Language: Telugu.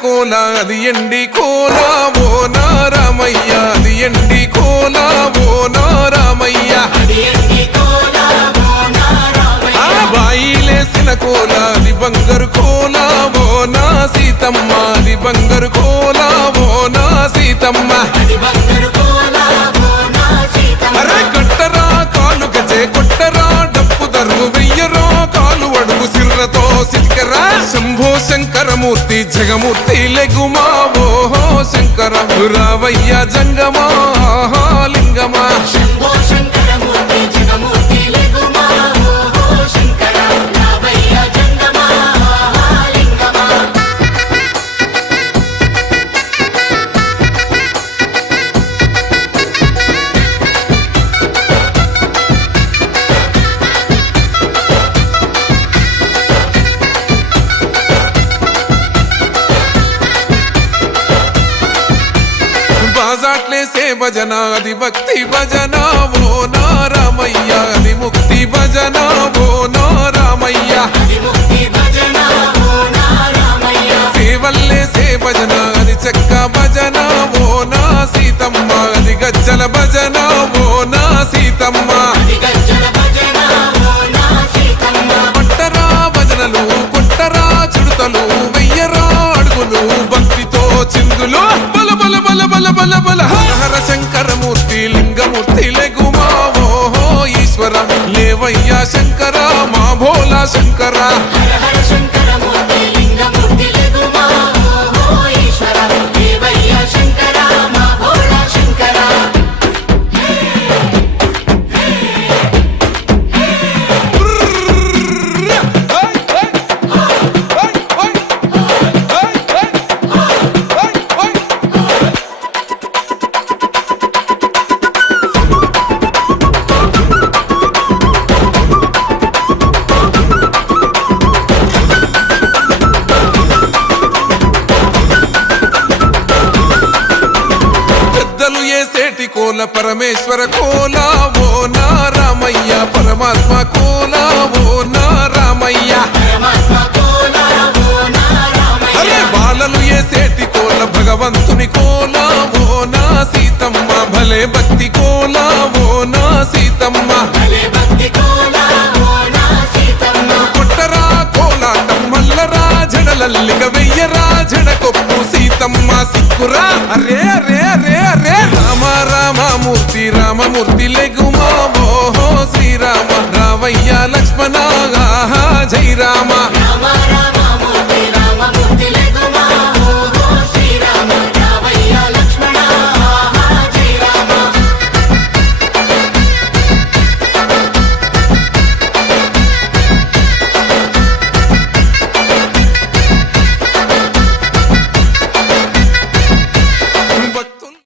కోల అది ఎండి కోల ఓ నా రామయ్య అది ఎండి కోల ఓ నా రామయ్య ఆ బాయిలేసిన కోల అది బంగారు కోల ఓ నా సీతమ్మ అది బంగారు కోల ఓ నా సీతమ్మ అరే కట్టరా కాలు గజే కొట్టరా డప్పు దరువు వెయ్యరా కాలు అడుగు సిర్రతో సిద్కరా శంభో శంకరమూర్తి జగమూర్తి లెగుమా ఓహో శంకర రావయ్య జంగమా లింగమా బాజాట్లేసే భజన అది భక్తి భజన ఓ నా రామయ్య అది ముక్తి భజన ఓ నా రామయ్య సేవల్లేసే భజన అది చెక్క భజన ఓ నా సీతమ్మ అది గజ్జల భజన ఓ నా సీతమ్మ పట్టరా భజనలు కొట్టరా చుడతలు వెయ్యరా అడుగులు భక్తితో చిందులు బల బల బల బల బల బల హర హర శంకరమూర్తి లింగమూర్తి లెగుమా ఓహో ఈశ్వర లేవయ్యా శంకర మా భోలా శంకర సేటి కోల పరమేశ్వర కోల ఓ నా రామయ్య పరమాత్మ కోల ఓ నా రామయ్య అరే బాలలు ఏ సేటి కోల భగవంతుని కోల ఓ నా సీతమ్మ భలే భక్తి కోల ఓ నా సీతమ్మ కొట్టరా కోలాటం మల్లరా జడలల్లిగ వెయ్యరా జడకొప్పు సీతమ్మ సిక్కురా అరే అరే అరే అరే రామ రామమూర్తి రామమూర్తి లెగు